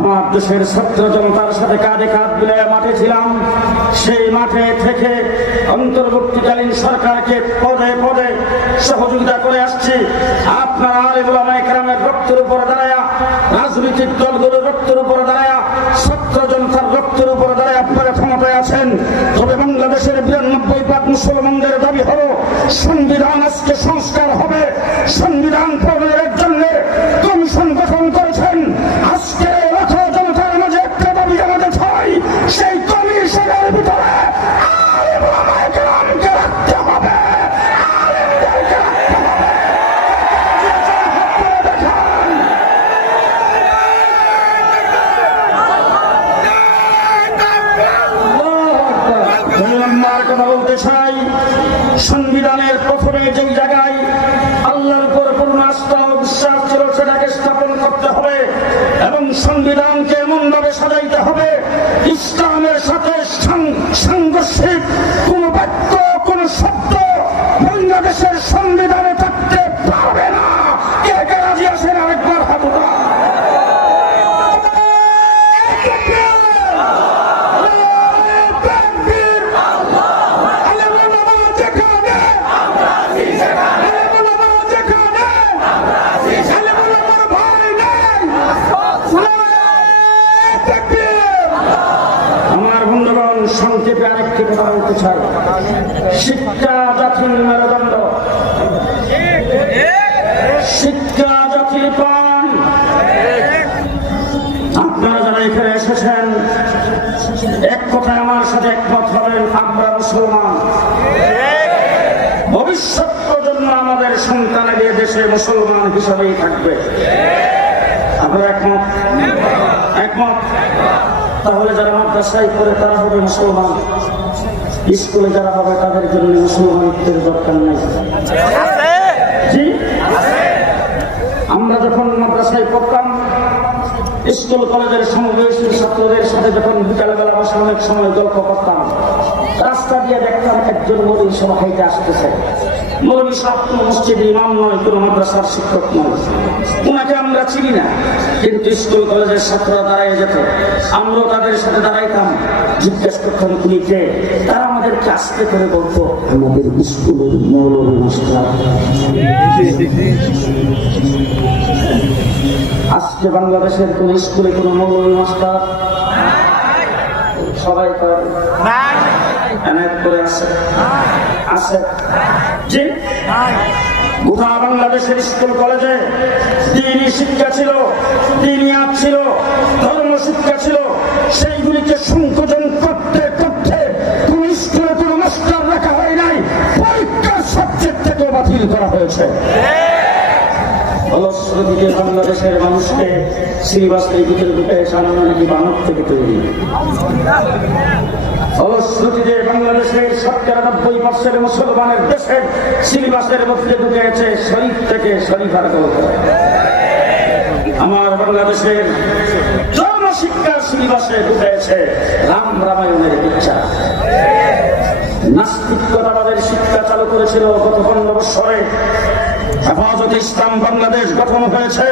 আমার দেশের ছাত্র জনতার সাথে কাঁধে কাঁধ মিলিয়ে মাঠে ছিলাম। সেই মাঠে থেকে অন্তর্বর্তীকালীন সরকারকে পদে পদে সহযোগিতা করে আসছি। আপনারা আলেম ওলামায়ে কেরামের রক্তের উপর দাঁড়ায়া, রাজনৈতিক দলগুলোর রক্তের উপর দাঁড়ায়া, ছাত্র জনতার রক্তের উপর দাঁড়ায় আপনারা ক্ষমতায় আছেন। তবে বাংলাদেশের 92% মুসলমানদের দাবি হলো সংবিধান আজকে সংস্কার হবে। সংবিধান প্রণয়নের জন্য কমিশন গঠন করেছেন। আজকে জনতার মাঝে একটা দাবি আমাদের চাই, সেই কমিশনের ভিতরে আলেম ওলামায়ে কেরামকে রাখতে হবে। আলেমদেরকে রাখতে হবে। কথা বলতে চাই, সংবিধানের প্রথমে যে জায়গায় আল্লাহর উপর পূর্ণ আস্থা ও বিশ্বাস ছিল সেটাকে স্থাপন করতে হবে এবং সংবিধানকে এমন ভাবে সাজাইতে হবে ইসলামের সাথে সাংঘর্ষিক কোন বাক্য, কোন শব্দ বাংলাদেশের সংবিধানে থাকতে পারবে না। কে কে রাজি আছেন? আরেকবার হাত উঠান। সংক্ষেপে আরেকটি কথা বলতে চাই, শিক্ষা জাতির মেরুদণ্ড, শিক্ষা জাতির প্রাণ। আপনারা যারা এখানে এসেছেন এক কথায় আমার সাথে একমত হবেন, আমরা মুসলমান। ভবিষ্যৎ প্রজন্ম আমাদের সন্তানেরা দেশে মুসলমান হিসাবেই থাকবে। আপনারা একমত? একমত। তাহলে যারা মাদ্রাসায় পড়ে তারা হবে মুসলমান, স্কুলে যারা হবে তাদের জন্য মুসলমানদের দরকার নেই। জি, আমরা যখন মাদ্রাসায় পড়তাম, স্কুল কলেজের সমবয়সী ছাত্রদের সাথে যখন বিকালবেলা বসে অনেক সময় গল্প করতাম, রাস্তা দিয়ে দেখতাম একজন মৌলবী সব হাইটে আসতেছে। মৌলবী সাহেব কোনো মসজিদে ইমাম নয়, কোনো মাদ্রাসার শিক্ষক নয়, ওনাকে আমরা চিনি না, কিন্তু স্কুল কলেজের ছাত্ররা দাঁড়ায় যেত, আমরাও তাদের সাথে দাঁড়াইতাম, জিজ্ঞেস করতাম উনি কে। তারা আমাদেরকে আস্তে করে বলতো আমাদের স্কুলের মৌলবী মাস্টার। আজকে বাংলাদেশের কোন স্কুলে কোন মৌলবী মাস্টার সবাই করে আছে? আছে। জি, গোটা বাংলাদেশের স্কুল কলেজে দ্বীনি শিক্ষা ছিল, দ্বীনিয়াত ছিল, ধর্ম শিক্ষা ছিল। সেইগুলিকে সংকোচন করতে করতে কোন স্কুলে কোন মাস্টার রাখা হয় নাই, পরীক্ষার সাবজেক্ট থেকে বাতিল করা হয়েছে। ফলশ্রুতিতে বাংলাদেশের মানুষকে সিলেবাসের ভিতরে ঢুকে সামনে নাকি বানর থেকে তৈরি। ফলশ্রুতিতে বাংলাদেশের ৯০% মুসলমানের দেশের সিলেবাসের মধ্যে ঢুকেছে শরীফ থেকে শরীফার গল্প। আমার বাংলাদেশের জন্মশিক্ষার সিলেবাসে ঢুকেছে রাম রামায়ণের ইচ্ছা। নাস্তিকতাবাদের শিক্ষা চালু করেছিল গত ১৫ বছরে। হেফাজতে ইসলাম বাংলাদেশ গঠন হয়েছে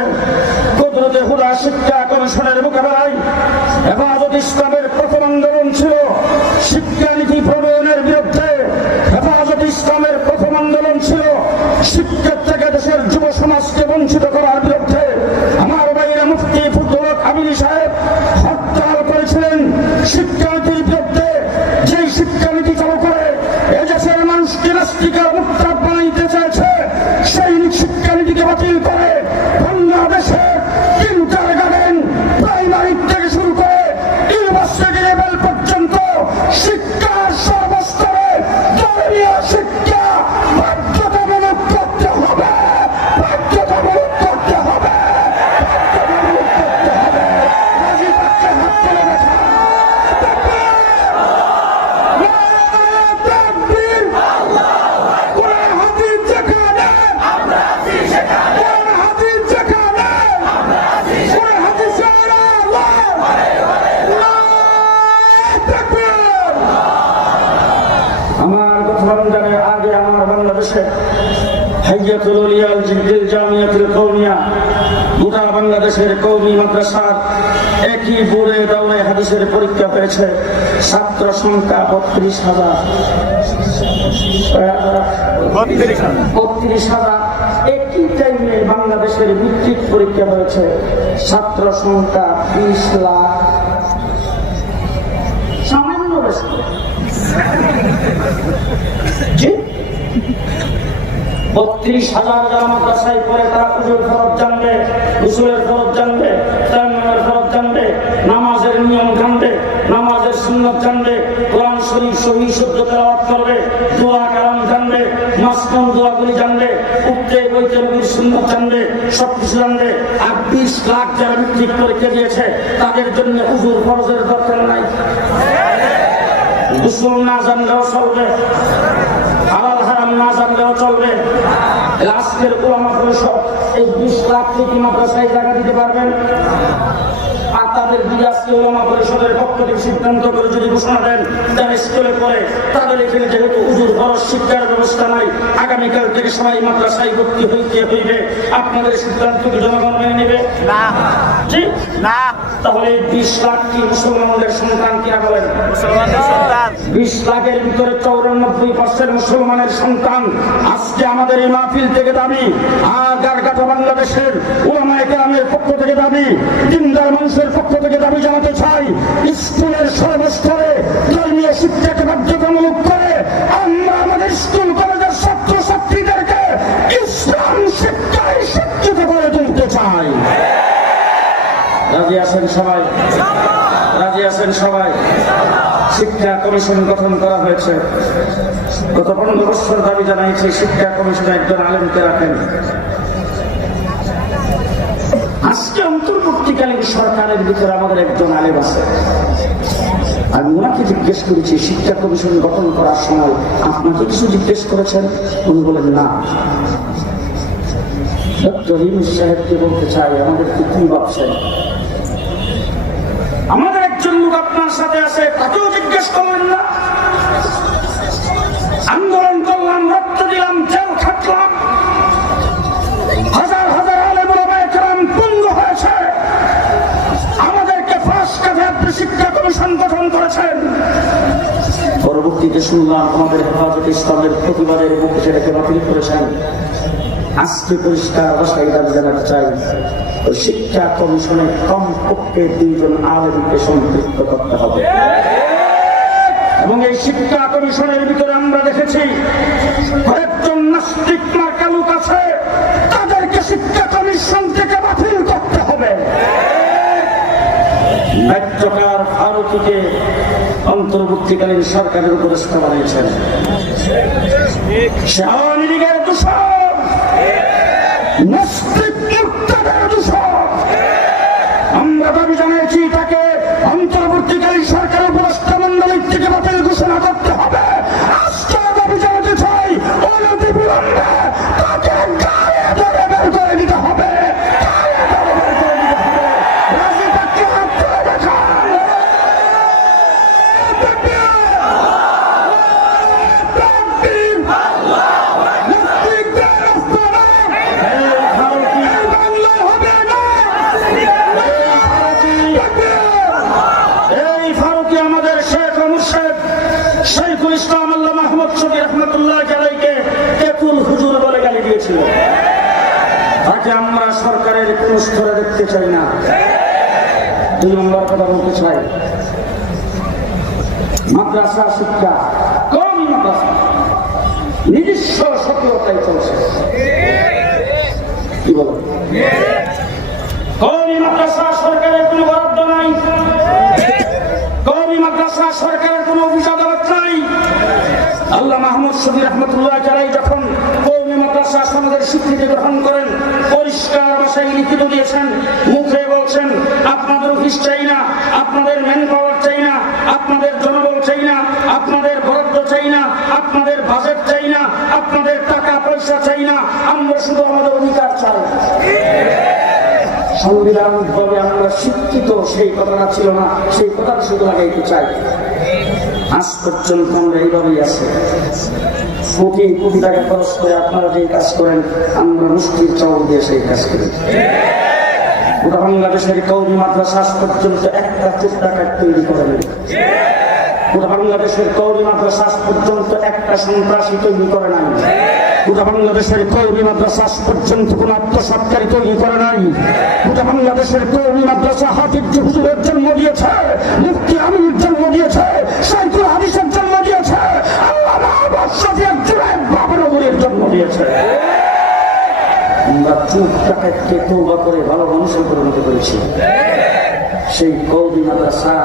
কুদরতে হুদা শিক্ষা কমিশনের মোকাবেলায়। হেফাজতে ইসলামের প্রথম আন্দোলন ছিল শিক্ষানীতি প্রণয়নের বিরুদ্ধে। হেফাজতে ইসলামের প্রথম আন্দোলন ছিল শিক্ষার থেকে দেশের যুব সমাজকে বঞ্চিত করার বিরুদ্ধে। আমার ভাইরা মুফতি ফজলুল হক আমিনী সাহেব হরতাল করেছিলেন শিক্ষানীতির বিরুদ্ধে। যেই শিক্ষানীতি চালু করে এদেশের মানুষকে নাস্তিকের মুক্তার বানাইতে চাইছে, সেই শিক্ষানীতিকে বাতিল করে বাংলাদেশে ইন্টার গার্ডেন প্রাইমারি থেকে শুরু করে ইউনিভার্সিটি লেভেল পর্যন্ত শিক্ষার সর্বস্তরে ধর্মীয় শিক্ষা বাধ্যতামূলক করতে হবে, বাধ্যতামূলক করতে হবে, বাধ্যতামূলক করতে হবে। রাজীবকে হাত তুলে দেখা রমজানের আগে আমার বাংলাদেশে হাইয়াতুল উলিয়াল জিদ্দিল জামিয়াতুল কওমিয়া গোটা বাংলাদেশের কওমি মাদ্রাসার একই বোর্ডে দাওরায়ে হাদিসের পরীক্ষা হয়েছে, ছাত্র সংখ্যা 32,000। একই টাইমে বাংলাদেশের ভিত্তিক পরীক্ষা হয়েছে, ছাত্র সংখ্যা 20 লাখ, সামান্য বেশি। 32,000 যারা মাদ্রাসায় পড়ে তারা উজুর ফরজ জানবে, গোসলের ফরজ জানবে, তায়াম্মুমের ফরজ জানবে, নামাজের নিয়ম জানবে, নামাজের সুন্নাত জানবে, কোরআন শরীফ সহিহ শুদ্ধ তেলাওয়াত করবে, দোয়া কালাম জানবে, মাসনুন দোয়াগুলি জানবে, উঠতে বইতে নবীর সুন্নাত জানবে, সবকিছু জানবে। আর 20 লাখ যারা মেট্রিক পরীক্ষা দিয়েছে তাদের জন্য উজুর ফরজের দরকার নাই, গোসল না জানলেও চলবে, হালাল হারাম না জানলেও চলবে। আজকের ওলামা পরিষদ এই 20 লাখ থেকে মাদ্রাসায় জায়গা দিতে পারবেন? আর তাদের দিকে আজকে ওলামা পরিষদের পক্ষ থেকে সিদ্ধান্ত করে যদি ঘোষণা দেন যারা স্কুলে পড়ে তাদের এখানে যেহেতু উজুর ফরজ শিক্ষার ব্যবস্থা নাই, আগামীকাল থেকে সবাই মাদ্রাসায় ভর্তি হইতে হইবে, আপনাদের সিদ্ধান্ত কি জনগণ মেনে নেবে? না। ঠিক না। তাহলে 20 লাখ কি মুসলমানদের সন্তান কিনা বলেন? মুসলমানদের সন্তান। 20 লাখের ভিতরে 94% মুসলমানের সন্তান। আজকে আমাদের এই মাহফিল থেকে দাবি, গারগাটা বাংলাদেশের উলামায়ে কেরামের পক্ষ থেকে দাবি, দিনদার মানুষের পক্ষ থেকে দাবি জানাতে চাই, স্কুলের সর্বস্তরে ধর্মীয় শিক্ষাকে বাধ্যতামূলক করে আমরা আমাদের স্কুল কলেজের ছাত্র ছাত্রীদেরকে ইসলাম শিক্ষায় শিক্ষিত করে তুলতে চাই। রাজি আছেন সবাই? রাজি আছেন সবাই? শিক্ষা কমিশন গঠন করা হয়েছে। গত 15 বছর দাবি জানাইছে শিক্ষা কমিশনে একজন আলেমকে রাখেন। আজকে অন্তর্বর্তীকালীন সরকারের ভিতরে আমাদের একজন আলেম আছে। আমি ওনাকে জিজ্ঞেস করেছি শিক্ষা কমিশন গঠন করার সময় আপনাকে কিছু জিজ্ঞেস করেছেন? উনি বলেন না। ডক্টর ইউনূস সাহেবকে বলতে চাই আমাদের কি ভাবছেন? আমাদের একজন লোক আপনার সাথে আছে, তাকেও জিজ্ঞেস করলেন না। আন্দোলন করলাম, রক্ত দিলাম, জেল খাটলাম, হাজার হাজার আলেম ওলামায়ে কেরাম পঙ্গু হয়েছে, আমাদেরকে ফাঁস কাঁধে আপনি শিক্ষা কমিশন গঠন করেছেন। পরবর্তীতে শুনলাম আমাদের হেফাজতে ইসলামের প্রতিবাদের মুখে সেটাকে বাতিল করেছেন। আজকে পরিষ্কার ভাষায় দাবি জানাতে চাই, ওই শিক্ষা কমিশনে কমপক্ষে 2 জন আলেমকে সম্পৃক্ত করতে হবে। এবং এই শিক্ষা কমিশনের ভিতরে আমরা দেখেছি কয়েকজন নাস্তিক মার্কা লোক আছে, তাদেরকে শিক্ষা কমিশন থেকে বাতিল করতে হবে। নাট্যকার ফারুকীকে অন্তর্বর্তীকালীন সরকারের উপদেষ্টা বানিয়েছেন, সে আওয়ামী লীগের দূষণ, নাস্তিক মুর্তাদের দূষণ। আমরা দাবি জানিয়েছি তাকে অন্তর্বর্তীকালীন সরকারের উপদেষ্টা মন্ডলীর থেকে বাতিল ঘোষণা করতে হবে। আজকে দাবি জানাতে চাই অনতি বিলম্বে তাকে গায়ে ধরে বের করে দিতে হবে। তাকে আমরা সরকারের কোন স্তরে দেখতে চাই না। 2 নম্বর কথা বলতে চাই, মাদ্রাসা শিক্ষা কওমি মাদ্রাসা নিজস্ব সক্রিয়তায় চলছে। কি বল? কওমি মাদ্রাসা সরকারের কোনো বরাদ্দ নাই, কওমি মাদ্রাসা সরকারের কোনো অফিস আদালত নাই। আল্লাহ মাহমুদ শফি রহমতুল্লাহ আলাইহি যখন কওমি মাদ্রাসা সনদের স্বীকৃতি গ্রহণ করেন, পরিষ্কার ভাষায় লিখিত দিয়েছেন, মুখে বলছেন আপনাদের অফিস চাই না, আপনাদের ম্যান পাওয়ার চাই না, আপনাদের জনবল চাই না, আপনাদের বরাদ্দ চাই না, আপনাদের বাজেট চাই না, আপনাদের টাকা পয়সা চাই না, আমরা শুধু আমাদের অধিকার চাই। সংবিধানিকভাবে আমরা শিক্ষিত সেই কথাটা ছিল না, সেই কথাটা শুধু লাগাইতে চাই। আজ পর্যন্ত আমরা এইভাবেই আছি, কোটি টাকা খরচ করে আপনারা যে কাজ করেন আমরা মুষ্টির চাউল দিয়ে সেই কাজ করি। গোটা বাংলাদেশের কওমি মাদ্রাসা আজ পর্যন্ত একটা চোর ডাকাত তৈরি করেনি। গোটা বাংলাদেশের কওমি মাদ্রাসা আজ পর্যন্ত একটা সন্ত্রাসী তৈরি করে নাই। গোটা বাংলাদেশের কওমি মাদ্রাসা আজ পর্যন্ত কোন আত্মসৎকারী তৈরি করে নাই। গোটা বাংলাদেশের কওমি মাদ্রাসা হাফিজ হুজুরের জন্ম দিয়েছে, মুফতি আমির জন্ম দিয়েছে, শাইখুল হাদিসের জন্ম দিয়েছে, আল্লামা শফিউল জুনায়েদ বাবরবুরের জন্ম দিয়েছে। আমরা চুপ ডাকাতকে তওবা করে ভালো মানুষে পরিণত করেছি। সেই কওমি মাদ্রাসা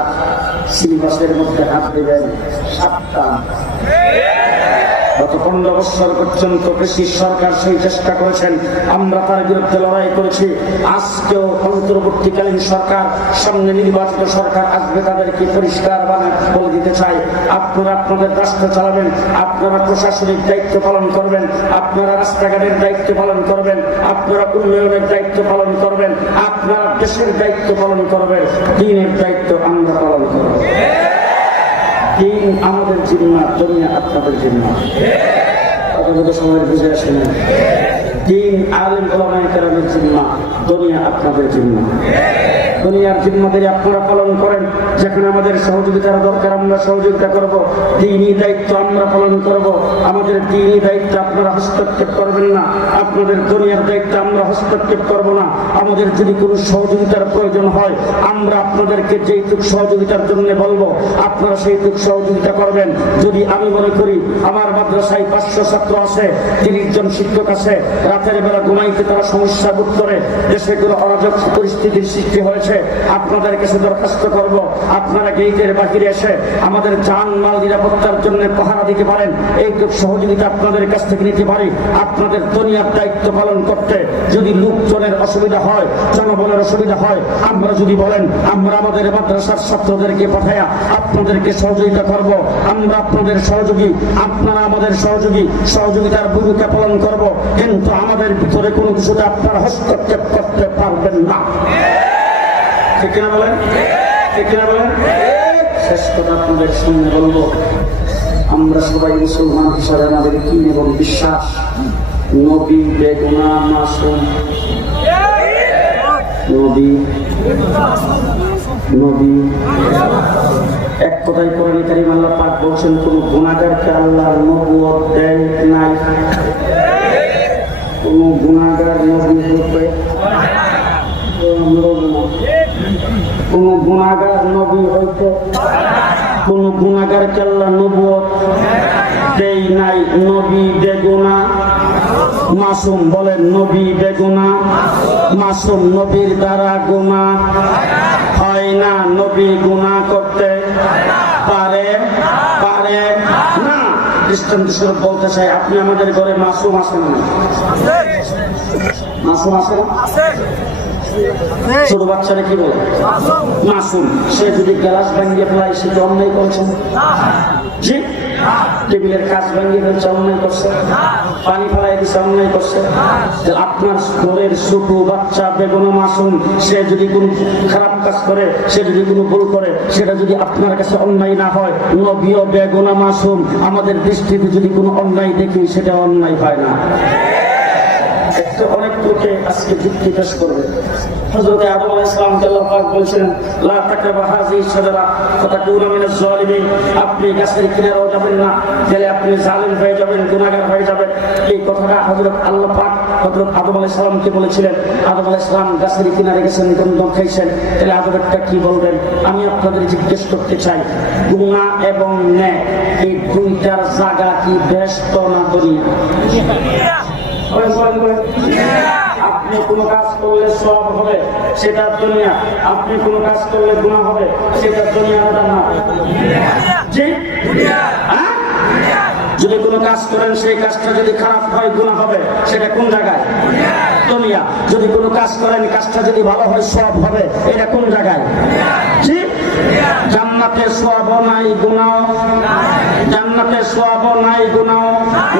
সিলেবাসের মধ্যে হাত দেবেন 7টা। গত 15 বছর পর্যন্ত ব্রিটিশ সরকার সেই চেষ্টা করেছেন, আমরা তার বিরুদ্ধে লড়াই করেছি। আজকেও অন্তর্বর্তীকালীন সরকার, সামনে নির্বাচিত সরকার আসবে, তাদেরকে পরিষ্কার বলে দিতে চাই, আপনারা আপনাদের রাষ্ট্র চালাবেন, আপনারা প্রশাসনিক দায়িত্ব পালন করবেন, আপনারা রাস্তাঘাটের দায়িত্ব পালন করবেন, আপনারা উন্নয়নের দায়িত্ব পালন করবেন, আপনারা দেশের দায়িত্ব পালন করবেন, দ্বীনের দায়িত্ব আমরা পালন করব। দ্বীন আমাদের জিম্মা, দুনিয়া আপনাদের জিম্মা। আপনাদের সময়ের বুঝে আসেন, দ্বীন আলেম ওলামায়ে কেরামের জিম্মা, দুনিয়া আপনাদের জিম্মা। দুনিয়ার জিম্মাদারি আপনারা পালন করেন, যেখানে আমাদের সহযোগিতার দরকার আমরা সহযোগিতা করব, দ্বীনি দায়িত্ব আমরা পালন করব। আমাদের দ্বীনি দায়িত্ব আপনারা হস্তক্ষেপ করবেন না, আপনাদের দুনিয়ার দায়িত্ব আমরা হস্তক্ষেপ করব না। আমাদের যদি কোনো সহযোগিতার প্রয়োজন হয়, আমরা আপনাদেরকে যেইটুক সহযোগিতার জন্য বলবো, আপনারা সেইটুক সহযোগিতা করবেন। যদি আমি মনে করি আমার মাদ্রাসায় 500 ছাত্র আছে, 30 জন শিক্ষক আছে, রাতের বেলা ঘুমাইতে তারা সমস্যা বোধ করে, দেশে কোনো অরাজক পরিস্থিতির সৃষ্টি হয়েছে, আপনাদের কাছে দরখাস্ত করব, আপনারা গেটের বাহিরে এসে আমাদের জান মাল নিরাপত্তার জন্য পাহারা দিতে পারেন। এইটুক সহযোগিতা আপনাদের কাছ থেকে নিতে পারি। আপনাদের দুনিয়ার দায়িত্ব পালন করতে যদি লোকজনের অসুবিধা হয়, জনবলের অসুবিধা হয়, আমরা যদি বলেন আমরা আমাদের মাদ্রাসার ছাত্রদেরকে পাঠায়া আপনাদেরকে সহযোগিতা করব, আমরা আপনাদের সহযোগী, আপনারা আমাদের সহযোগী, সহযোগিতার ভূমিকা পালন করব, কিন্তু আমাদের ভিতরে কোনো কিছুতে আপনারা হস্তক্ষেপ করতে পারবেন না। ঠিক কিনা বলেন? ঠিক কিনা বলেন? শেষ কথা আপনাদের সামনে বলবো, আমরা সবাই মুসলমান হিসাবে আমাদের কি এবং বিশ্বাস, নবী বেগুনাহ মাসুম। নবী নবী এক কথায় কোরআন কারীম আল্লাহ পাক বলছেন, কোন গুনাহগারকে আল্লাহর নবুয়ত দেন নাই। কোন গুনাহগার নবী হতে, কোন গুনাহগার নবী হইতে, কোন গুনাহগারকে আল্লাহ নবুয়ত দেই নাই। নবী বেগুনাহ মাসুম। বলেন নবী বেগুনাহ মাসুম। নবীর দ্বারা গুনাহ হয় না। নবী গুনাহ করতে পারে না। দৃষ্টান্ত স্বরূপ বলতে চাই, আপনি আমাদের ঘরে মাসুম আছেন না? মাসুম আছে না? ছোট বাচ্চারা কি বলে? মাসুম। সে যদি গ্লাস ভাঙিয়ে ফেলায়, সে তো অন্যায় করছে। জি, টেবিলের কাজ ভাঙিয়ে ফেলছে, অন্যায় করছে। পানি ফেলাই দিচ্ছে, অন্যায় করছে। আপনার ঘরের ছোট বাচ্চা বেগুনাহ মাসুম, সে যদি কোন খারাপ কাজ করে, সে যদি কোনো ভুল করে, সেটা যদি আপনার কাছে অন্যায় না হয়, নবীও বেগুনাহ মাসুম। আমাদের দৃষ্টিতে যদি কোনো অন্যায় দেখি, সেটা অন্যায় হয় না। অনেক লোকে আজকে যুক্তি পেশ করবে। হযরত আদম আলাইহিস সালামকে আল্লাহ পাক বলেছিলেন, লা তাকরাবু হাযিহি শাজারা ফাতাকুনা মিনাজ জালিমিন। আপনি গাছের কিনারেও যাবেন না, গেলে আপনি জালিম হয়ে যাবেন, গুনাহগার হয়ে যাবেন। এই কথাটা হযরত আল্লাহ পাক হযরত আদম আলাইহিস সালামকে বলেছিলেন। আদম আলাইহিস সালাম গাছের কিনারে গেছেন, গন্ধম খাইছেন। তাহলে আদমেরটা কি বলবেন? আমি আপনাদের জিজ্ঞেস করতে চাই, গুনাহ এবং ন্যায় এই দুইটার জায়গা কি ব্যস্ত না দুনিয়া? আপনি কোন কাজ করলে সওয়াব হবে, সেটা দুনিয়া। আপনি কোন কাজ করলে গুনাহ হবে, সেটা দুনিয়া না? জি, যদি কোনো কাজ করেন, সেই কাজটা যদি খারাপ হয়, গুনাহ হবে, সেটা কোন জায়গায়? দুনিয়া। যদি কোনো কাজ করেন, কাজটা যদি ভালো হয়, সওয়াব হবে, এটা কোন জায়গায়? জি, জান্নাতে সওয়াব নাই, গুনাহ জান্নাতে সওয়াব নাই, গুনাহ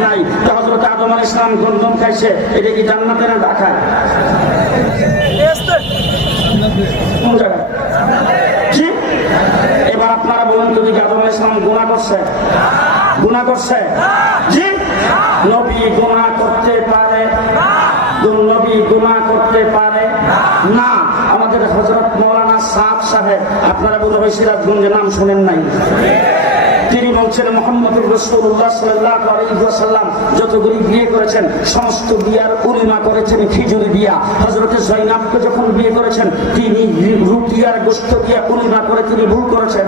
নাই। তো হযরত আদম আলাইহিস সালাম গন্ধম খাইছে, এটা কি জান্নাতে না ঢাকায়? কোন জায়গায়? জি, এবার আপনারা বলেন, যদি আদম আলাইহিস সালাম গুনাহ করছে, গুনাহ করছে? জি, নবী গুনাহ করতে পারে, নবী গুনাহ করতে পারে না, আমাদের হযরত মাওলানা সাদ সাহেব, আপনারা বলে হয় সিরাজগঞ্জের নাম শুনেন নাই? তিনি বলছেন মুহাম্মদুর রাসূলুল্লাহ সাল্লাল্লাহু আলাইহি ওয়াসাল্লাম যতগুলি বিয়ে করেছেন সমস্ত বিয়ার উলিমা করেছেন খিজুরি বিয়া। হযরত যায়েনবকে যখন বিয়ে করেছেন তিনি রুটি আর গোশত দিয়ে উলিমা করে তিনি ভুল করেছেন।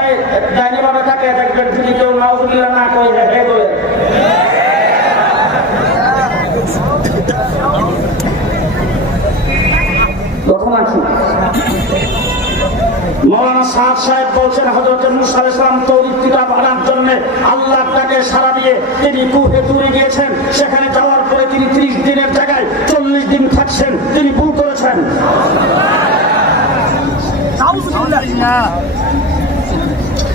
এই ডাইনি ভাবে তাকে দেখবেন, যদি কেউ নাউজুবিল্লাহ না কয় হে বলে ঘটনা কি? মাওলানা সাদ সাহেব বলছেন হযরত মুসা আলাইহিস সালাম তৌরাত কিতাব আনার জন্য আল্লাহর ডাকে সাড়া দিয়ে তিনি কুহে তুরে গিয়েছেন। সেখানে যাওয়ার পরে তিনি 30 দিনের জায়গায় 40 দিন থাকছেন, তিনি ভুল করেছেন।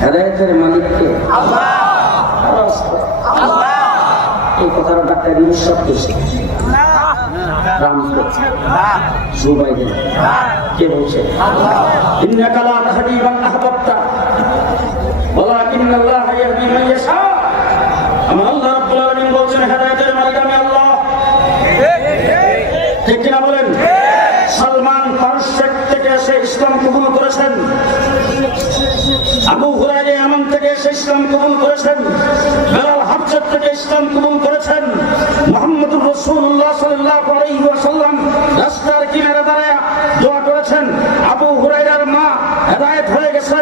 হেদায়েতের মালিক কে? আল্লাহ। আল্লাহ। এই কথাটা ডাক্তার বিশ্বাস করছে কে বলছে? ইন্নাকা লা তাহদি মান আহবাবতা ওয়ালাকিন্নাল্লাহা ইয়াহদি মান ইয়াশা। আমার আল্লাহ রাব্বুল আলামিন বলছেন হেদায়েতের মালিক আমি আল্লাহ। ঠিক কিনা বলেন? সালমান ফারসি থেকে এসে ইসলাম কবুল করেছেন, আবু হুরায়রা ইয়ামান থেকে এসে ইসলাম কবুল করেছেন, বেলাল হাবশা থেকে ইসলাম কবুল করেছেন। মুহাম্মদুর রাসূলুল্লাহ সাল্লাল্লাহু আলাইহি ওয়াসাল্লাম রাস্তার কিনারে দাঁড়ায় দোয়া করেছেন। আবু হুরায়রার মা হেদায়েত হয়ে গেছে,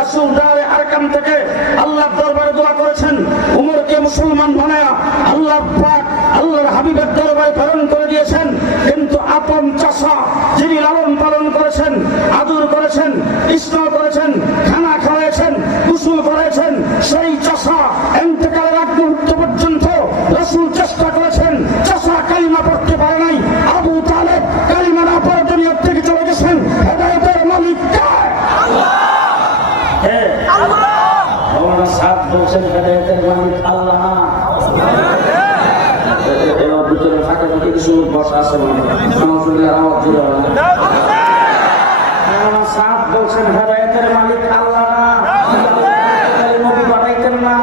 রাসূল দারে আরকাম থেকে আল্লাহর দরবারে দোয়া করেছেন। উমরকে মুসলমান বানায়া আল্লাহ পাক আল্লাহর হাবিবের দরবারে প্রেরণ করে দিয়েছেন। কিন্তু আপন চাচা যিনি লালন পালন করেছেন, আদর করেছেন, স্নেহ করেছেন, খানা খাওয়াইছেন, গোসল করেছেন, সেই চাচা ইন্তেকালের আগ মুহূর্ত পর্যন্ত রাসূল চেষ্টা করেছেন, চাচা কালিমা পড়তে পারে নাই। আবু তালেব কালিমা না পড়ে দুনিয়া থেকে চলে গেছেন। হেদায়েতের মালিক কে? আল্লাহ। হ্যাঁ আল্লাহ। মাওলানা সাদ বলছেন হেদায়েতের মালিক আল্লাহ। এর ভিতরে ফাঁকে ফাঁকে কিছু বসা আছে মনে হয়, আওয়াজ জোরে হবে না। মাওলানা সাদ বলছেন হেদায়েতের মালিক আল্লাহ না, নবী বানাইতেন না।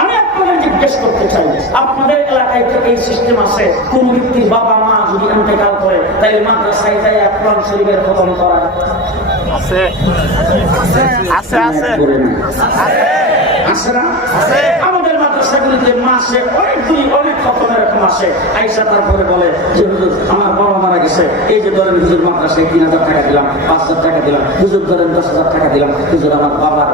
আমি আপনাদের জিজ্ঞেস করতে চাই, আপনাদের এলাকায় তো এই সিস্টেম আছে, কোন ব্যক্তির বাবা মা যদি ইন্তেকাল করে তাই মাদ্রাসায় যায় কোরআন শরীফের খতম করায়? আছে আছে আছে আছে না? আমাদের মাদ্রাসাগুলিতে মাসে অনেকগুলি অনেক খতমের এরকম আসে। আইসা তারপরে বলে যে হুজুর আমার বাবা মারা গেছে, এই যে ধরেন হুজুর মাদ্রাসায় 3000 টাকা দিলাম, 5000 টাকা দিলাম, হুজুর ধরেন 10,000 টাকা দিলাম, হুজুর আমার বাবার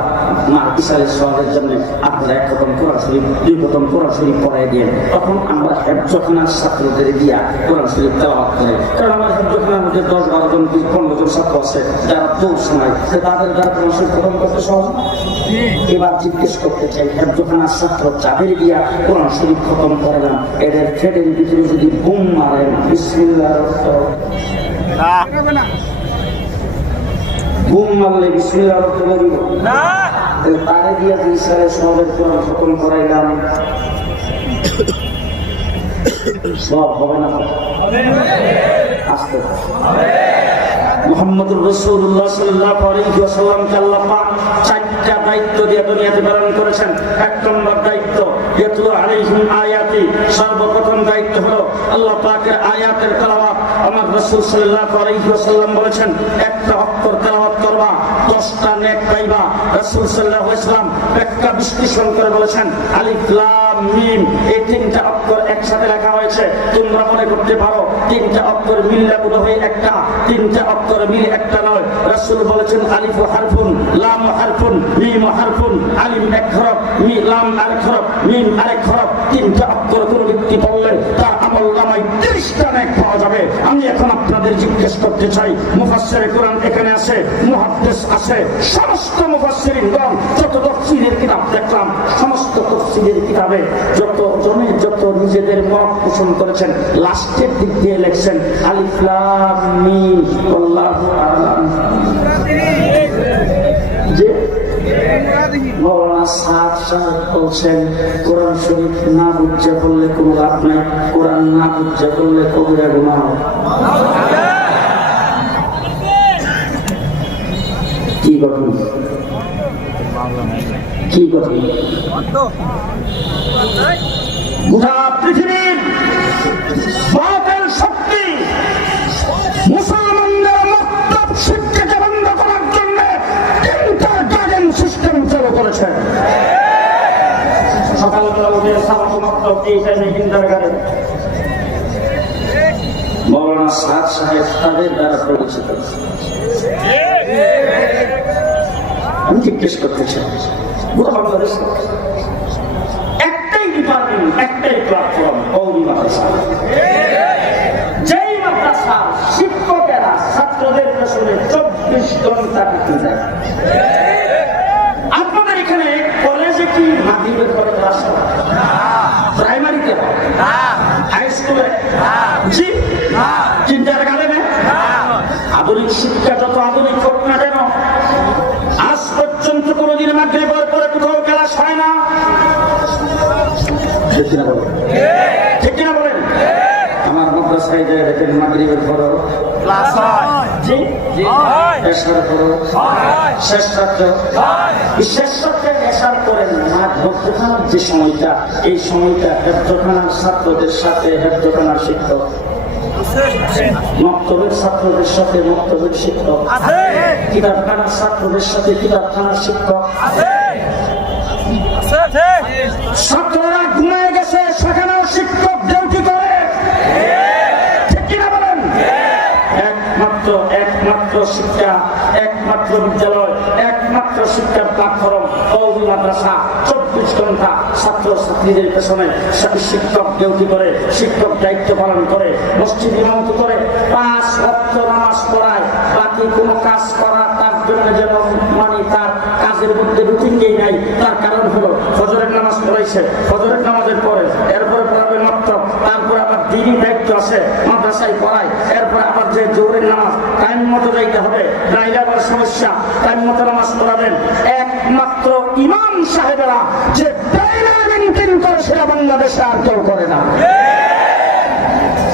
মা ইসালের সওয়াবের জন্য আপনারা 1 খতম কোরআন শরীফ 2 খতম কোরআন শরীফ পড়াই দিন। তখন আমরা হেফজখানার ছাত্রদের দিয়া কোরআন শরীফ তেলাওয়াত করি, কারণ আমার হেফজখানার মধ্যে 10-12 জন 15 জন ছাত্র আছে যারা দৌড় শোনায়, তাদের দ্বারা কোরআন শরীফ খতম করতে সহজ। এবার জিজ্ঞেস করতে চাই, হেফজখানার ছাত্র যাদের দিয়া কোরআন শরীফ খতম করালাম, এদের ফেটের ভিতরে যদি বুম মারেন বিসমিল্লাহর অর্থ বুম মারলে বিসমিল্লাহর অর্থ বলিব না, তারে দিয়া যে ইসরায়েলের সবের কোরআন খতম করাইলাম সব হবে না? আসতে মুহাম্মদুর রাসূলুল্লাহ সাল্লাল্লাহু আলাইহি ওয়াসাল্লামকে আল্লাহ পাক 4টা দায়িত্ব দিয়ে দুনিয়াতে প্রেরণ করেছেন। 1 নম্বর দায়িত্ব ইয়াতলু আলাইহিম আয়াতি, সর্বপ্রথম দায়িত্ব হলো আল্লাহ পাকের আয়াতের তেলাওয়াত। আমার রাসূল সাল্লাল্লাহু আলাইহি ওয়াসাল্লাম বলেছেন একটা অক্ষর তেলাওয়াত করবা 10টা নেক পাইবা। রাসূল সাল্লাল্লাহু আলাইহি ওয়াসাল্লাম ব্যাখ্যা বিশ্লেষণ করে বলেছেন আলিফ লাম মিম, এই 3টা অক্ষর একসাথে লেখা হয়েছে। তোমরা মনে করতে পারো 3টা অক্ষর মিললে বোধহয় একটা, 3টা অক্ষর মিল একটা নয়। রাসূল বলেছেন আলিফ হারফুন, লাম হারফুন, মিম হারফুন, আলিফ এক হরফ, লাম আরেক হরফ, মিম আরেক হরফ। 3টা অক্ষর কোন ব্যক্তি পড়লে তার আমলনামায় 30টা নেক পাওয়া যাবে। আমি এখন আপনাদের জিজ্ঞেস করতে চাই, মুফাসসিরে কোরআন এখানে আছে, মুহাদ্দিস আছে, সমস্ত মুফাসসিরিনগণ যত তাফসীরের কিতাব দেখলাম, সমস্ত তাফসীরের কিতাবে যত জনের যত নিজেদের মত পোষণ করেছেন, লাস্টের দিক দিয়ে লেখছেন আলিফ লাম মিম আল্লাহু আ'লাম। যে মাওলানা সাদ সাহেব বলছেন কোরআন শরীফ না বুঝে বললে কোনো লাভ নাই, কোরআন না বুঝে বললে কবিরা গুনাহ। কি গঠন, কি গঠন! গোটা পৃথিবীর বাতিল শক্তি মুসলমানদের মক্তব শিক্ষাকে বন্ধ করার জন্য ইন্টার গার্ডেন সিস্টেম চালু করেছে। সকালবেলা উঠে সালাত মক্তব এই টাইমে ইন্টার গার্ডেন মৌলানা সাদ সাহেব তাদের দ্বারা পরিচিত। আমি জিজ্ঞেস করতে চাই পুরো বাংলাদেশ একটাই ডিপার্টমেন্ট, একটাই প্ল্যাটফর্ম, কওমি মাদ্রাসা। যেই মাদ্রাসা শিক্ষকেরা ছাত্রদের পেছনে 24 ঘন্টা ডিউটি দেয়। আপনাদের এখানে কলেজে কি মাগরিবের পরে ক্লাস হয়? প্রাইমারিতে হয়, হাই স্কুলে জি, কিন্ডারগার্টেনে। আধুনিক শিক্ষা যত আধুনিক হোক না কেন, আজ পর্যন্ত কোনদিন মাগরিবের পরে কোথাও ক্লাস হয় না। ঠিক কিনা বলেন? ঠিক কিনা বলেন? আমার মাদ্রাসায় যায় দেখেন মাগরিবের পরে ক্লাস হয়, জি জি, এশার পরে হয়, শেষ রাত্রে হয়। শেষ রাত্রে এশার করেন মাঠ ভক্তখানার যে সময়টা, এই সময়টা হেফজখানার ছাত্রদের সাথে হেফজখানার শিক্ষক, মক্তবের ছাত্রদের সাথে মক্তবের শিক্ষক, কিতাবখানার ছাত্রদের সাথে কিতাবখানার শিক্ষক। ছাত্ররা ঘুমিয়ে গেছে, সেখানেও শিক্ষক ডিউটি করে। ঠিক কিনা বলেন? একমাত্র শিক্ষা, একমাত্র বিদ্যালয়, একমাত্র শিক্ষার প্ল্যাটফর্ম কওমি মাদ্রাসা। 24 ঘন্টা ছাত্র ছাত্রীদের পেছনে শিক্ষক ডিউটি করে, শিক্ষক দায়িত্ব পালন করে, মসজিদ ইমামতি করে, 5 ওয়াক্ত নামাজ পড়ায়। বাকি কোনো কাজ করা তার জন্য যেন মানে তার কাজের মধ্যে রুটিনই নাই। তার কারণ হলো ফজরের নামাজ পড়াইছে, ফজরের নামাজের পরে এরপরে পড়াবে মক্তব, তারপরে আবার দিনই দায়িত্ব আছে মাদ্রাসায় পড়ায়, এরপরে আবার যে জোহরের নামাজ টাইম মতো যাইতে হবে, নাইলে আবার সমস্যা, টাইম মতো নামাজ পড়াবেন। একমাত্র ইমাম সাহেবেরা যে মেনটেন করে সেটা বাংলাদেশে আর কেউ করে না।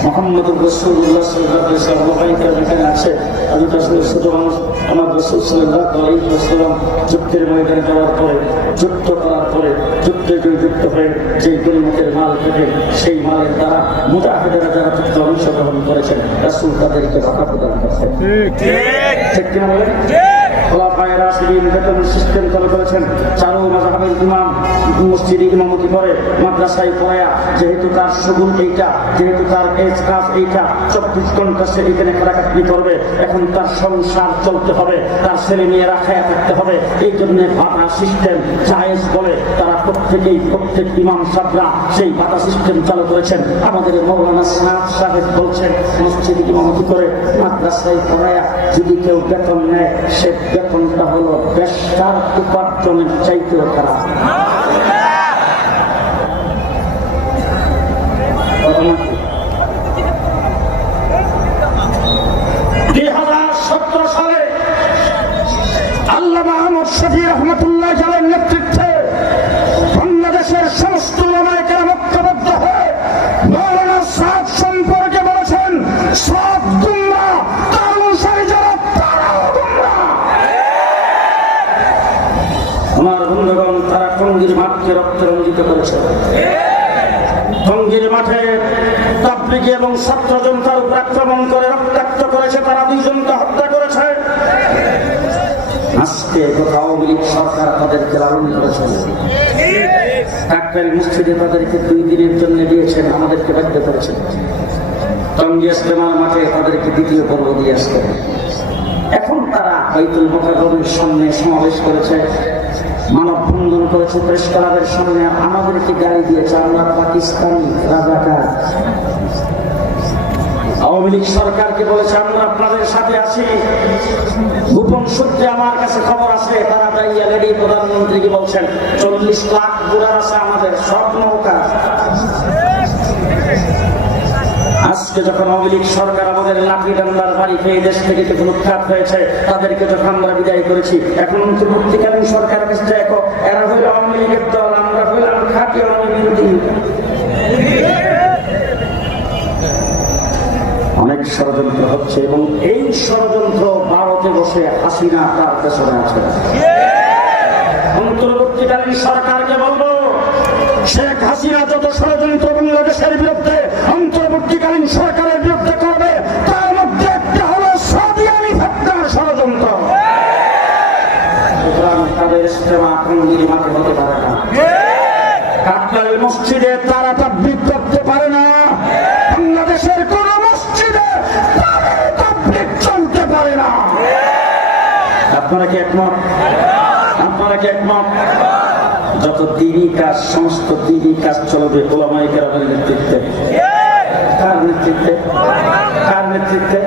মুহাম্মদুর রাসূলুল্লাহ সাল্লাল্লাহু আলাইহি ওয়াসাল্লাম যেখানে আছে, আমি তো আসলে শুধু আমার রাসূল সাল্লাল্লাহু আলাইহি ওয়াসাল্লাম যুদ্ধের ময়দানে যাওয়ার পরে, যুদ্ধ করার পরে, যুদ্ধে যুক্ত হয়ে যে গনিমতের মাল পেতেন, সেই মালের দ্বারা মুজাহিদেরা যারা যুদ্ধে অংশগ্রহণ করেছেন রাসূল তাদেরকে ভাতা প্রদান করেছেন। ঠিক কিনা বলেন? খোলাফায়ে রাশিদিন বেতন সিস্টেম চালু করেছেন। চারু মাযহাবের ইমাম মসজিদে ইমামতি করে, মাদ্রাসায় পড়ায়া, যেহেতু তার সুগুল এইটা, যেহেতু তার কাজ এইটা, 24 ঘন্টা সে এখানে খাটাখাটনি করবে। এখন তার সংসার চলতে হবে, তার ছেলে মেয়েরা খায়া থাকতে হবে। এই জন্য ভাতা সিস্টেম জায়েজ বলে তারা প্রত্যেক ইমাম সাহেবরা সেই ভাতা সিস্টেম চালু করেছেন। আমাদের মৌলানা সাদ সাহেব বলছেন, মসজিদে ইমামতি করে মাদ্রাসায় পড়ায়া যদি কেউ বেতন নেয়, সে বেতনটা হলো বেশার উপার্জনের চাইতেও খারাপ। 2017 সালে আল্লামা আহমদ শফী রহমতুল্লাহ আলাইহির নেতৃত্বে বাংলাদেশের সমস্ত উলামায়ে কেরাম ঐক্যবদ্ধ হয়ে মৌলানা সাদ সম্পর্কে বলেছেন, সাদ গুমরাহ, তার অনুসারী যারা তারাও গুমরাহ। আমার বন্ধুগণ, তারা টঙ্গীর মাঠকে রক্তে রঞ্জিত করেছে। টঙ্গীর মাঠে তাবলীগী এবং ছাত্র জনতার উপর আক্রমণ করে রক্তাক্ত করেছে, তারা 2 জনকে হত্যা করেছে। আজকে আওয়ামী লীগ সরকার তাদেরকে লালন করেছেন। কাকরাইল মসজিদে তাদেরকে 2 দিনের জন্য দিয়েছেন, আমাদেরকে বাধ্য করেছেন। টঙ্গী ইস্তেমার মাঠে তাদেরকে 2য় পর্ব দিয়ে আসতে। এখন তারা বাইতুল মুকাররমের সামনে সমাবেশ করেছে, মানববন্ধন করেছে প্রেস ক্লাবের সামনে, আমাদেরকে গাড়ি দিয়েছে আমরা পাকিস্তানি রাজাকার। আওয়ামী লীগ সরকারকে বলেছে আমরা আপনাদের সাথে আছি। গোপন সূত্রে আমার কাছে খবর আছে, তারা যাইয়া লেডি প্রধানমন্ত্রীকে বলছেন 40 লাখ বুড়ার আছে আমাদের সব নৌকা। আজকে যখন আওয়ামী লীগ সরকার আমাদের লাঠি ডান্ডার বাড়ি খেয়ে দেশ থেকে যখন উৎখাত হয়েছে, তাদেরকে যখন আমরা বিদায় করেছি, এখন অন্তর্বর্তীকালীন সরকারের কাছে দেখো, এরা হইল আওয়ামী লীগের দল, আমরা হইলাম খাঁটি আওয়ামী বিরোধী। অনেক ষড়যন্ত্র হচ্ছে এবং এই ষড়যন্ত্র ভারতে বসে হাসিনা তার পেছনে আছে। অন্তর্বর্তীকালীন সরকারকে বলবো, শেখ হাসিনা যত ষড়যন্ত্র বাংলাদেশের বিরুদ্ধে অন্তর্বর্তীকালীন সরকারের বিরুদ্ধে করবে, তার মধ্যে একটা হলো সাদিয়ানি ফেতনার ষড়যন্ত্র। সুতরাং তাদের ইস্তেমা কোনদিনই মাঠে হতে পারে না। কাকরাইল মসজিদে তারা তাবলীগ করতে পারে না। বাংলাদেশের কোন মসজিদে তাবলীগ চলতে পারে না। আপনারা কি একমত? আপনারা কি একমত? যত দ্বীনি কাজ, সমস্ত দ্বীনি কাজ চলবে উলামায়ে কেরামের নেতৃত্বে। কার নেতৃত্বে? কার নেতৃত্বে?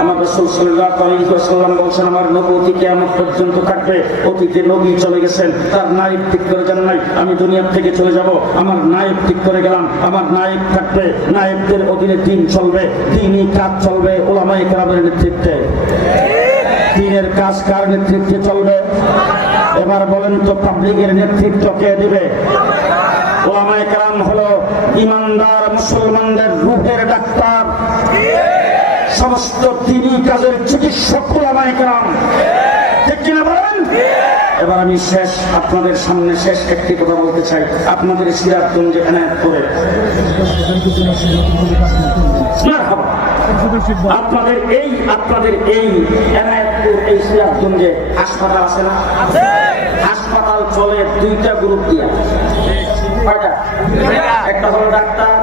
আমার রাসূল সাল্লাল্লাহু আলাইহি ওয়াসাল্লাম বলেছেন, আমার নবুয়তি কিয়ামত পর্যন্ত থাকবে। অতীতে নবী চলে গেছেন, তার নায়েব ঠিক করে যান নাই, আমি দুনিয়া থেকে চলে যাব, আমার নায়েব ঠিক করে গেলাম, আমার নায়েব থাকবে, নায়েবদের অধীনে দিন চলবে, দ্বীনি কাজ চলবে উলামায়ে কেরামের নেতৃত্বে। দ্বীনের কাজ কার নেতৃত্বে চলবে? এবার বলেন তো, পাবলিকের নেতৃত্ব কে দিবে? উলামায়ে কেরাম হলো ইমানদার মুসলমানদের রূহের ডাক্তার, সমস্ত দ্বীনি কাজের চিকিৎসক উলামায়ে কেরাম, ঠিক কিনা বলেন? এবার আমি আপনাদের সামনে শেষ একটি কথা বলতে চাই। আপনাদের সিরাজগঞ্জে এনায়েতপুরে আপনাদের এই এনায়েতপুর, এই সিরাজগঞ্জে হাসপাতাল আছে না? হাসপাতাল চলে দুইটা গ্রুপ দিয়া। একটা হলো ডাক্তার,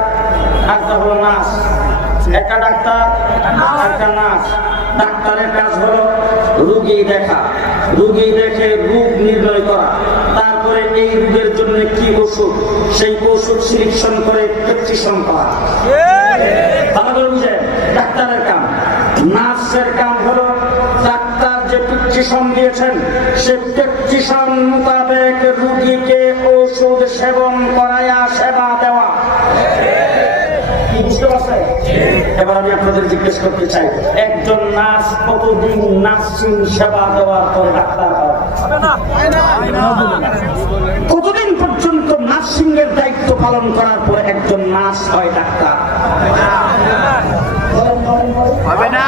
একটা হলো নার্স। একটা ডাক্তার, একটা নার্স। ডাক্তারের কাজ হলো রোগী দেখা, রোগী দেখে রোগ নির্ণয় করা, তারপরে এই রোগের জন্য কি ওষুধ, সেই ওষুধ সিলেকশন করে প্রেসক্রিপশন করা। ডাক্তারের কাম। নার্সের কাম হলো ডাক্তার যে প্রেসক্রিপশন দিয়েছেন, সে প্রেসক্রিপশন মোতাবেক রোগীকে ওষুধ সেবন করায়া সেবা দেওয়া। বুঝতে পারছেন? এবার আমি আপনাদের জিজ্ঞেস করতে চাই, একজন নার্স কতদিন নার্সিং সেবা দেওয়ার পরে ডাক্তার হয়? কতদিন পর্যন্ত নার্সিং এর দায়িত্ব পালন করার পরে একজন নার্স হয় ডাক্তার? হবে না,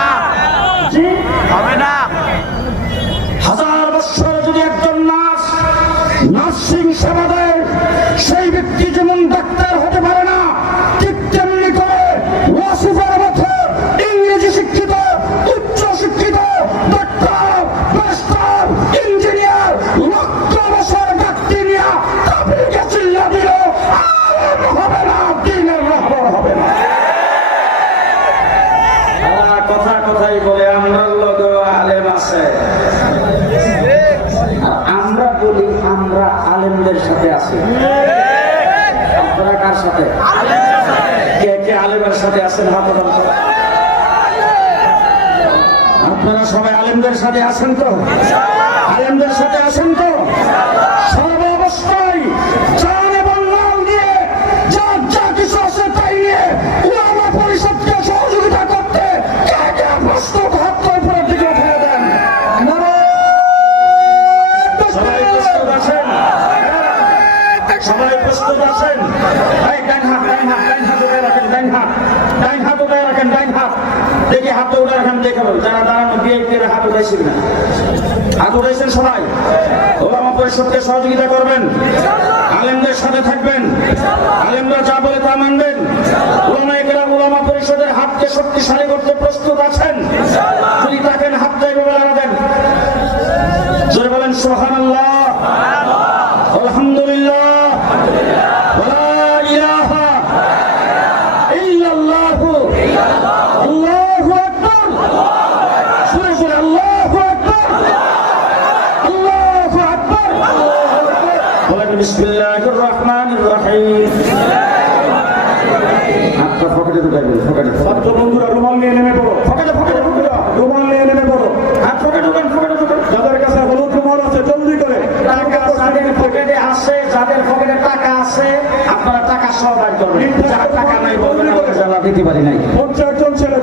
জি হবে না। 1000 বছর যদি একজন নার্স নার্সিং সেবা দেয়, সেই ব্যক্তি যেমন ডাক্তার হতে পারে না, ঠিক তেমনি করে ওয়াসিফার মতো ইংরেজি শিক্ষিত, উচ্চ শিক্ষিত ডাক্তার, মাস্টার, ইঞ্জিনিয়ার, লক্ষ বছর ব্যাকটেরিয়া তাবলীগে চিল্লা দিল আলেম হবে না, দ্বীনের রাহবার হবে না। কথা কথাই বলে আমরা লোক আলেম আছে, আমরা বলি আমরা আলেমদের সাথে আছি। আপনারা কার সাথে? কে কে আলেমের সাথে আছেন? হাত উঠান। আপনারা সবাই আলেমদের সাথে আছেন তো? আলেমদের সাথে আছেন তো? সর্ব অবস্থায় জান এবং মাল দিয়ে, যা কিছু আছে তাই নিয়ে উলামা পরিষদকে সহযোগিতা করতে কে কে প্রস্তুত? হাত উপরের দিকে উঠিয়ে দেন। সবাই প্রস্তুত আছেন? সবাই প্রস্তুত আছেন? ডাইন হাত উঠে রাখেন, ডাইন হাত উঠে রাখেন, ডাইন হাত দেখি, হাত উঠে রাখেন। দেখাবো যারা দাঁড়ানো বিএনপির হাত উঠাইছেন না, হাত উঠাইছেন সবাই। ওলামা পরিষদকে সহযোগিতা করবেন, আলেমদের সাথে থাকবেন, আলেমরা যা বলে তা মানবেন। উলামায়ে কেরাম ওলামা পরিষদের হাতকে শক্তিশালী করতে প্রস্তুত আছেন? যদি থাকেন হাতটা এভাবে লাগাবেন, জোরে বলেন সুবহানাল্লাহ, আলহামদুলিল্লাহ, ওয়া ইলাহা ইল্লাল্লাহু, আল্লাহু আকবার, সুরে সুরে আল্লাহু আকবার, আল্লাহু আকবার। বলেন বিসমিল্লাহির রহমানির রহিম। হাতটা পকেটে ঢুকাবেন, পকেটে। ছাত্র বন্ধুরা রুমাল নিয়ে নেমে পড়ো, পকেটে বন্ধুরা রুমাল নিয়ে নেমে পড়ো। হাত পকেটে ঢুকান, পকেটে ঢুকান। যাদের কাছে হলুদ রুমাল আছে জলদি করে। টাকা যাদের পকেটে আছে, যাদের পকেটে টাকা আছে, আপনারা টাকা সহ বাইর করবেন। যার টাকা নাই বলবেন আমরা জ্বালা দিতে পারি নাই। 50 জন ছেলে